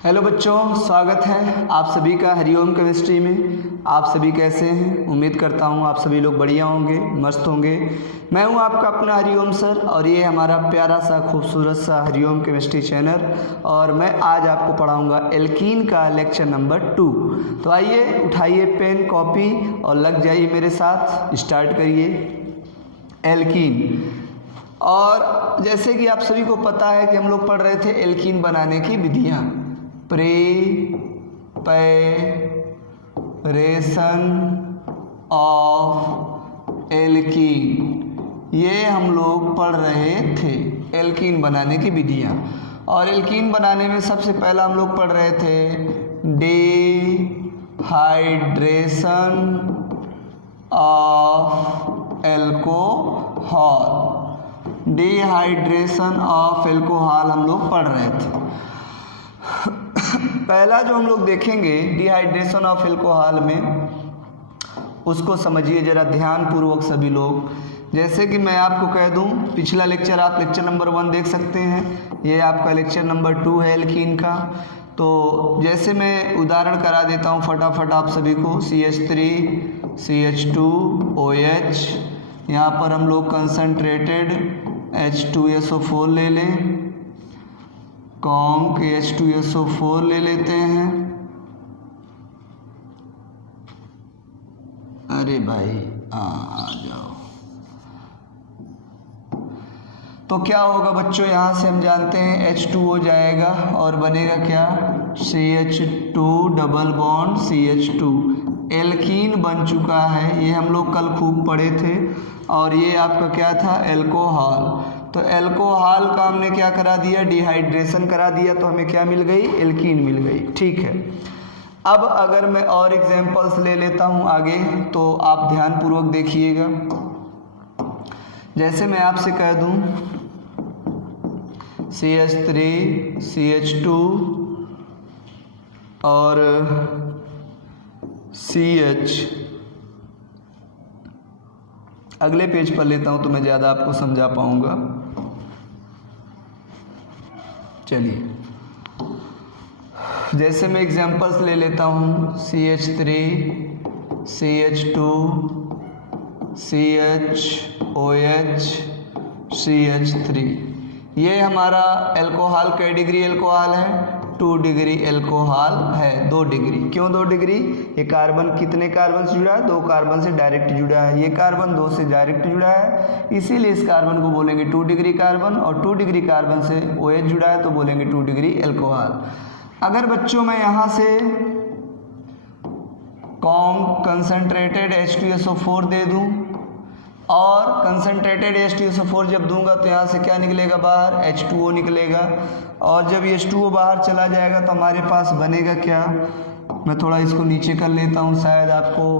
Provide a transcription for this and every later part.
Hello बच्चों, स्वागत है आप सभी का हरिओम केमिस्ट्री में। आप सभी कैसे हैं? उम्मीद करता हूं आप सभी लोग बढ़िया होंगे, मस्त होंगे। मैं हूं आपका अपना हरिओम सर और ये हमारा प्यारा सा खूबसूरत सा हरिओम केमिस्ट्री चैनल और मैं आज आपको पढ़ाऊंगा एल्कीन का लेक्चर नंबर 2। तो आइए उठाइए पेन कॉपी और लग जाइए मेरे साथ, स्टार्ट करिए। एल्कीन, और जैसे कि आप सभी को पता है कि हम लोग पढ़ रहे थे एल्कीन बनाने की विधियाँ। प्रिपरेशन ऑफ एल्कीन, ये हम लोग पढ़ रहे थे एल्कीन बनाने की विधियाँ। और एल्कीन बनाने में सबसे पहला हम लोग पढ़ रहे थे dehydration of alcohol. Dehydration of alcohol हम लोग पढ़ रहे थे। पहला जो हम लोग देखेंगे डिहाइड्रेशन ऑफ एल्कोहल में, उसको समझिए जरा ध्यान पूर्वक सभी लोग। जैसे कि मैं आपको कह दूं, पिछला लेक्चर आप लेक्चर नंबर 1 देख सकते हैं, ये आपका लेक्चर नंबर 2 है एल्कीन का। तो जैसे मैं उदाहरण करा देता हूं फटाफट आप सभी को। CH3 CH2 OH, यहाँ पर हम लोग कंसनट्रेटेड H2SO4 ले लें, कॉन्क H2SO4 ले लेते हैं। अरे भाई आ जाओ। तो क्या होगा बच्चों, यहाँ से हम जानते हैं H2O जाएगा और बनेगा क्या, CH2 double bond CH2। Alkene बन चुका है, ये हम लोग कल खूब पढ़े थे। और ये आपका क्या था, एल्कोहल। तो एल्कोहल का हमने क्या करा दिया, डिहाइड्रेशन करा दिया, तो हमें क्या मिल गई, एल्कीन मिल गई। ठीक है, अब अगर मैं और एग्जांपल्स ले लेता हूँ आगे, तो आप ध्यान पूर्वक देखिएगा। जैसे मैं आपसे कह दूँ CH3 CH2 और CH, अगले पेज पर लेता हूं तो मैं ज़्यादा आपको समझा पाऊंगा। चलिए, जैसे मैं एग्जांपल्स ले लेता हूं CH3 CH2 CHOH CH3। ये हमारा एल्कोहल का डिग्री एल्कोहल है, 2 डिग्री एल्कोहल है। 2 डिग्री, क्यों 2 डिग्री? ये कार्बन कितने कार्बन से जुड़ा है, 2 कार्बन से डायरेक्ट जुड़ा है। ये कार्बन 2 से डायरेक्ट जुड़ा है, इसीलिए इस कार्बन को बोलेंगे 2 डिग्री कार्बन। और 2 डिग्री कार्बन से OH जुड़ा है तो बोलेंगे 2 डिग्री एल्कोहल। अगर बच्चों मैं यहाँ से कंसनट्रेटेड H2SO4 दे दूँ और कंसनट्रेटेड H2SO4 जब दूंगा तो यहाँ से क्या निकलेगा बाहर, H2O निकलेगा। और जब H2O बाहर चला जाएगा तो हमारे पास बनेगा क्या, मैं थोड़ा इसको नीचे कर लेता हूँ, शायद आपको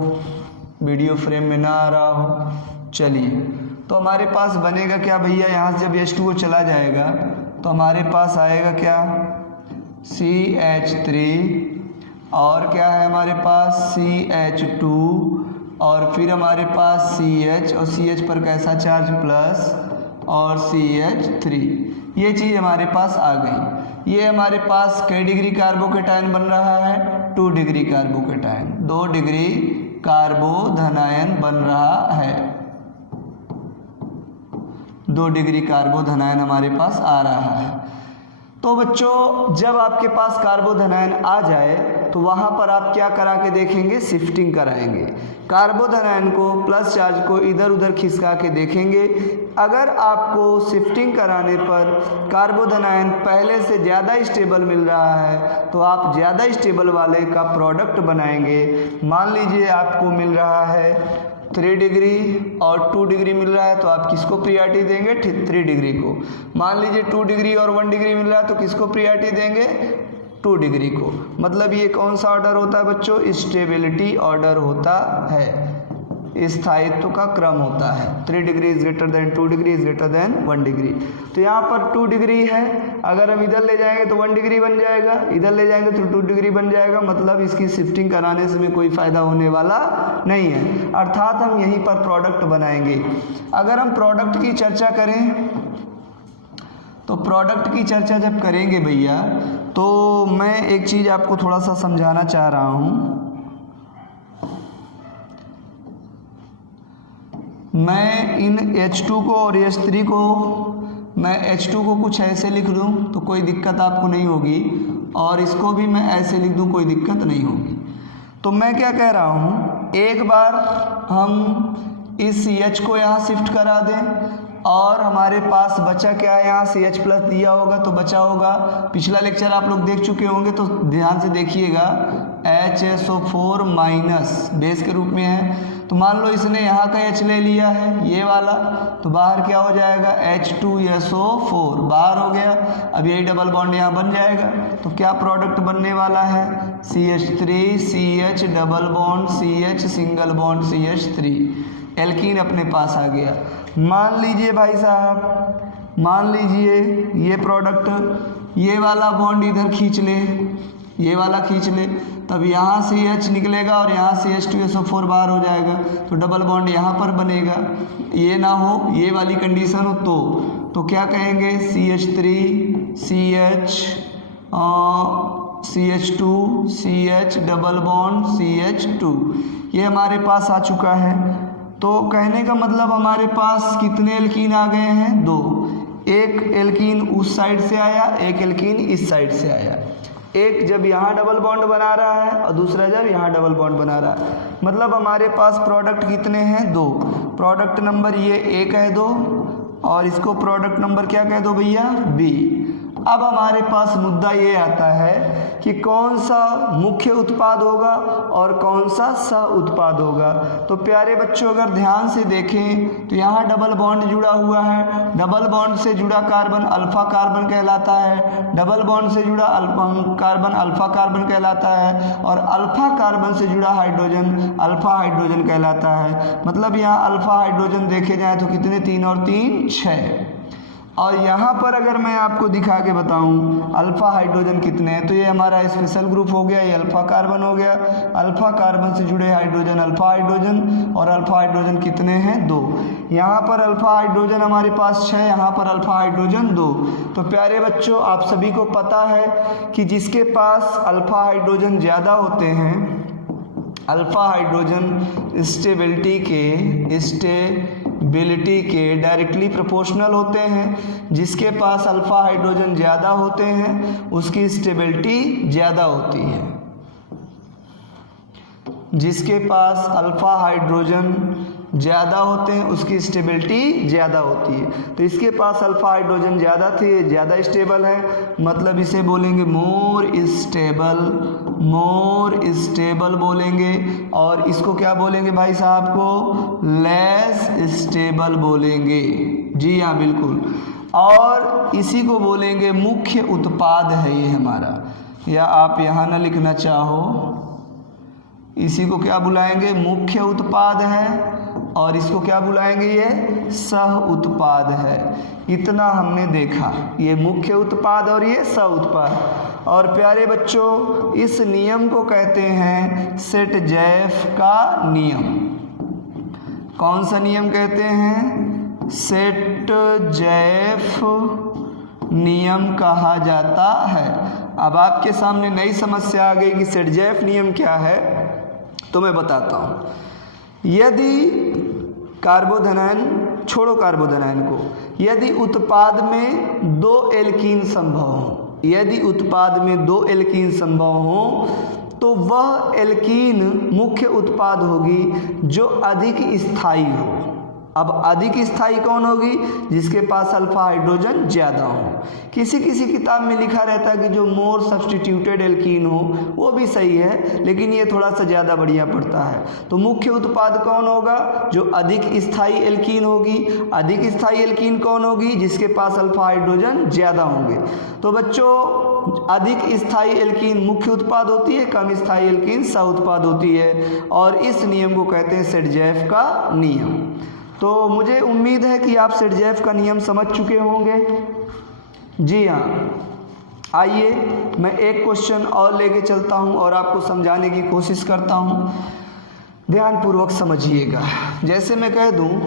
वीडियो फ्रेम में ना आ रहा हो। चलिए, तो हमारे पास बनेगा क्या भैया, यहाँ से जब H2O चला जाएगा तो हमारे पास आएगा क्या, CH3 और क्या है हमारे पास CH2 और फिर हमारे पास CH, और CH पर कैसा चार्ज प्लस, और CH3। ये चीज़ हमारे पास आ गई। ये हमारे पास कई डिग्री कार्बोकेटायन बन रहा है, 2 डिग्री कार्बोकेटायन, 2 डिग्री कार्बोधनायन बन रहा है। 2 डिग्री कार्बोधनायन हमारे पास आ रहा है। तो बच्चों, जब आपके पास कार्बोधनायन आ जाए तो वहाँ पर आप क्या करा के देखेंगे, शिफ्टिंग कराएंगे। कार्बोधनायन को प्लस चार्ज को इधर उधर खिसका के देखेंगे। अगर आपको शिफ्टिंग कराने पर कार्बोधनायन पहले से ज़्यादा स्टेबल मिल रहा है तो आप ज़्यादा स्टेबल वाले का प्रोडक्ट बनाएंगे। मान लीजिए आपको मिल रहा है 3 डिग्री और 2 डिग्री मिल रहा है तो आप किसको प्रियॉरिटी देंगे, 3 डिग्री को। मान लीजिए 2 डिग्री और 1 डिग्री मिल रहा है तो किसको प्रियॉरिटी देंगे, 2 डिग्री को। मतलब ये कौन सा ऑर्डर होता है बच्चों, स्टेबिलिटी ऑर्डर होता है, स्थायित्व का क्रम होता है। 3 degree is greater than 2 degree is greater than 1 degree. तो यहाँ पर 2 डिग्री है, अगर हम इधर ले जाएंगे तो 1 डिग्री बन जाएगा, इधर ले जाएंगे तो 2 डिग्री बन जाएगा। मतलब इसकी शिफ्टिंग कराने से हमें कोई फ़ायदा होने वाला नहीं है, अर्थात हम यहीं पर प्रोडक्ट बनाएंगे। अगर हम प्रोडक्ट की चर्चा करें तो प्रोडक्ट की चर्चा जब करेंगे भैया, तो मैं एक चीज़ आपको थोड़ा सा समझाना चाह रहा हूँ। मैं इन H2 को और H3 को, मैं H2 को कुछ ऐसे लिख दूँ तो कोई दिक्कत आपको नहीं होगी, और इसको भी मैं ऐसे लिख दूँ, कोई दिक्कत नहीं होगी। तो मैं क्या कह रहा हूँ, एक बार हम इस CH को यहाँ शिफ्ट करा दें, और हमारे पास बचा क्या है, यहाँ CH प्लस दिया होगा तो बचा होगा, पिछला लेक्चर आप लोग देख चुके होंगे तो ध्यान से देखिएगा, HSO4 माइनस बेस के रूप में है। तो मान लो इसने यहाँ का H ले लिया है, ये वाला, तो बाहर क्या हो जाएगा, H2SO4 बाहर हो गया। अब यही डबल बॉन्ड यहाँ बन जाएगा, तो क्या प्रोडक्ट बनने वाला है, CH3 CH double bond CH single bond CH3, alkene अपने पास आ गया। मान लीजिए भाई साहब, मान लीजिए ये प्रोडक्ट, ये वाला बॉन्ड इधर खींच ले, ये वाला खींच ले, तब यहाँ से H निकलेगा और यहाँ से H2SO4 बाहर हो जाएगा, तो डबल बॉन्ड यहाँ पर बनेगा। ये ना हो, ये वाली कंडीशन हो तो क्या कहेंगे, CH3 CH CH2 CH double bond CH2, ये हमारे पास आ चुका है। तो कहने का मतलब हमारे पास कितने एल्कीन आ गए हैं, 2। एक एल्कीन उस साइड से आया, एक एल्कीन इस साइड से आया। एक जब यहाँ डबल बॉन्ड बना रहा है और दूसरा जब यहाँ डबल बॉन्ड बना रहा है, मतलब हमारे पास प्रोडक्ट कितने हैं, 2। प्रोडक्ट नंबर ये A कह दो, और इसको प्रोडक्ट नंबर क्या कह दो भैया, B। अब हमारे पास मुद्दा ये आता है कि कौन सा मुख्य उत्पाद होगा और कौन सा सह उत्पाद होगा। तो प्यारे बच्चों, अगर ध्यान से देखें तो यहाँ डबल बॉन्ड जुड़ा हुआ है, डबल बॉन्ड से जुड़ा कार्बन अल्फा कार्बन कहलाता है, डबल बॉन्ड से जुड़ा कार्बन अल्फा कार्बन कहलाता है, और अल्फा कार्बन से जुड़ा हाइड्रोजन अल्फा हाइड्रोजन कहलाता है। मतलब यहाँ अल्फा हाइड्रोजन देखे जाए तो कितने, 3 और 3 6। और यहाँ पर अगर मैं आपको दिखा के बताऊँ अल्फा हाइड्रोजन कितने हैं, तो ये हमारा स्पेशल ग्रुप हो गया, ये अल्फा कार्बन हो गया। अल्फा कार्बन से जुड़े हाइड्रोजन अल्फा हाइड्रोजन, और अल्फा हाइड्रोजन कितने हैं, 2। यहाँ पर अल्फा हाइड्रोजन हमारे पास 6, यहाँ पर अल्फा हाइड्रोजन 2। तो प्यारे बच्चों, आप सभी को पता है कि जिसके पास अल्फा हाइड्रोजन ज़्यादा होते हैं, अल्फा हाइड्रोजन स्टेबिलिटी के डायरेक्टली प्रोपोर्शनल होते हैं। जिसके पास अल्फा हाइड्रोजन ज़्यादा होते हैं उसकी स्टेबिलिटी ज़्यादा होती है। जिसके पास अल्फा हाइड्रोजन ज़्यादा होते हैं उसकी स्टेबिलिटी ज़्यादा होती है। तो इसके पास अल्फा हाइड्रोजन ज़्यादा थे, ज़्यादा स्टेबल है, मतलब इसे बोलेंगे मोर स्टेबल बोलेंगे। और इसको क्या बोलेंगे भाई साहब को, लेस स्टेबल बोलेंगे। जी हाँ, बिल्कुल। और इसी को बोलेंगे मुख्य उत्पाद है ये हमारा, या आप यहाँ ना लिखना चाहो, इसी को क्या बुलाएंगे, मुख्य उत्पाद है। और इसको क्या बुलाएंगे, ये सह उत्पाद है। इतना हमने देखा, ये मुख्य उत्पाद और ये सह उत्पाद। और प्यारे बच्चों, इस नियम को कहते हैं सेट-जैफ का नियम। कौन सा नियम कहते हैं, सेट-जैफ नियम कहा जाता है। अब आपके सामने नई समस्या आ गई कि सेट-जैफ नियम क्या है, तो मैं बताता हूँ। यदि कार्बोधनायन, छोड़ो कार्बोधनायन को, यदि उत्पाद में 2 एल्कीन संभव हो, यदि उत्पाद में 2 एल्कीन संभव हो, तो वह एल्कीन मुख्य उत्पाद होगी जो अधिक स्थायी हो। अब अधिक स्थायी कौन होगी, जिसके पास अल्फा हाइड्रोजन ज़्यादा हो। किसी किसी किताब में लिखा रहता है कि जो मोर सब्स्टिट्यूटेड एल्कीन हो, वो भी सही है, लेकिन ये थोड़ा सा ज़्यादा बढ़िया पड़ता है। तो मुख्य उत्पाद कौन होगा, जो अधिक स्थायी एल्कीन होगी। अधिक स्थायी एल्कीन कौन होगी, जिसके पास अल्फा हाइड्रोजन ज़्यादा होंगे। तो बच्चों, अधिक स्थायी एल्कीन मुख्य उत्पाद होती है, कम स्थायी एल्कीन सह उत्पाद होती है। और इस नियम को कहते हैं सेट-जैफ का नियम। तो मुझे उम्मीद है कि आप सेट-जैफ का नियम समझ चुके होंगे। जी हाँ, आइए मैं एक क्वेश्चन और लेके चलता हूँ और आपको समझाने की कोशिश करता हूँ। ध्यानपूर्वक समझिएगा। जैसे मैं कह दूँ